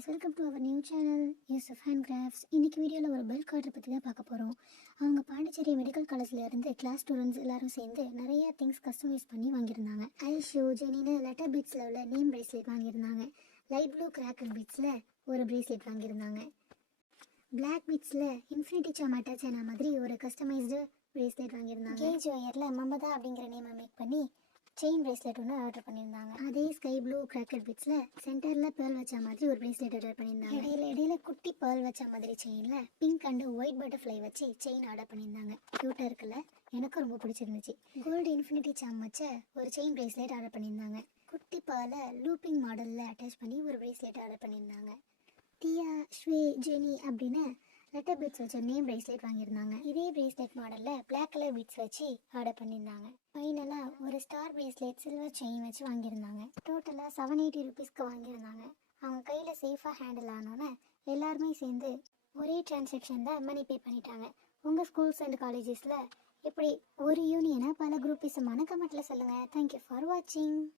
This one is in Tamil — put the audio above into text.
guys, welcome to our new channel Yusuf Handcrafts. இன்னைக்கு வீடியோவில் ஒரு பெல் கார்டரை பற்றி தான் பார்க்க போகிறோம். அவங்க பாண்டிச்சேரி மெடிக்கல் காலேஜில் இருந்து கிளாஸ் ஸ்டூடெண்ட்ஸ் எல்லாரும் சேர்ந்து நிறைய திங்ஸ் கஸ்டமைஸ் பண்ணி வாங்கியிருந்தாங்க. ஐஷோ ஜெனின்னு லெட்டர் பீட்ஸில் உள்ள நேம் பிரேஸ்லெட் வாங்கியிருந்தாங்க. லைட் ப்ளூ கிராக்கர் பீட்ஸில் ஒரு பிரேஸ்லெட் வாங்கியிருந்தாங்க. பிளாக் பீட்ஸில் இன்ஃபினிட்டி சாம் அட்டாச் ஆன மாதிரி ஒரு கஸ்டமைஸ்டு பிரேஸ்லெட் வாங்கியிருந்தாங்க. கேஜ் ஒயரில் மமதா அப்படிங்கிற நேமை மேக் பண்ணி செயின் பிரேஸ்லெட் ஒன்று ஆர்டர் பண்ணியிருந்தாங்க. அதே ஸ்கை ப்ளூ கிராக்கர் பீட்ஸில் சென்டரில் பேர்ல் வச்ச மாதிரி ஒரு பிரேஸ்லெட் ஆர்டர் பண்ணியிருந்தாங்க. இடையில குட்டி பேர்ல் வச்ச மாதிரி செயினில் பிங்க் அண்ட் ஒயிட் பட்டர்ஃப்ளை வச்சு செயின் ஆர்டர் பண்ணியிருந்தாங்க. க்யூட்டாக இருக்குல்ல, எனக்கும் ரொம்ப பிடிச்சிருந்துச்சு. கோல்டு இன்ஃபினிட்டி சாம் வச்ச ஒரு செயின் பிரேஸ்லெட் ஆர்டர் பண்ணியிருந்தாங்க. குட்டி பேர்லை லூப்பிங் மாடலில் அட்டாச் பண்ணி ஒரு பிரேஸ்லெட் ஆர்டர் பண்ணியிருந்தாங்க. தியா, ஸ்வே, ஜெனி அப்படின்னு லெட்டர் பீட்ஸ் வச்ச நேம் பிரேஸ்லெட் வாங்கியிருந்தாங்க. இதே பிரேஸ்லெட் மாடலில் பிளாக் கலர் பீட்ஸ் வச்சு ஆர்டர் பண்ணியிருந்தாங்க. ஃபைனலாக ஒரு ஸ்டார் பிரேஸ்லெட் சில்வர் செயின் வச்சு வாங்கியிருந்தாங்க. டோட்டலாக 780 ருபீஸ்க்கு வாங்கியிருந்தாங்க. அவங்க கையில் சேஃபாக ஹேண்டில் ஆனோன்னே எல்லாருமே சேர்ந்து ஒரே டிரான்சாக்ஷன் தான் மணி பே பண்ணிட்டாங்க. உங்கள் ஸ்கூல்ஸ் அண்ட் காலேஜஸில் இப்படி ஒரு யூனியனை பல குரூப்பிசமான கமெண்ட்டில் சொல்லுங்கள். தேங்க்யூ ஃபார் வாட்சிங்.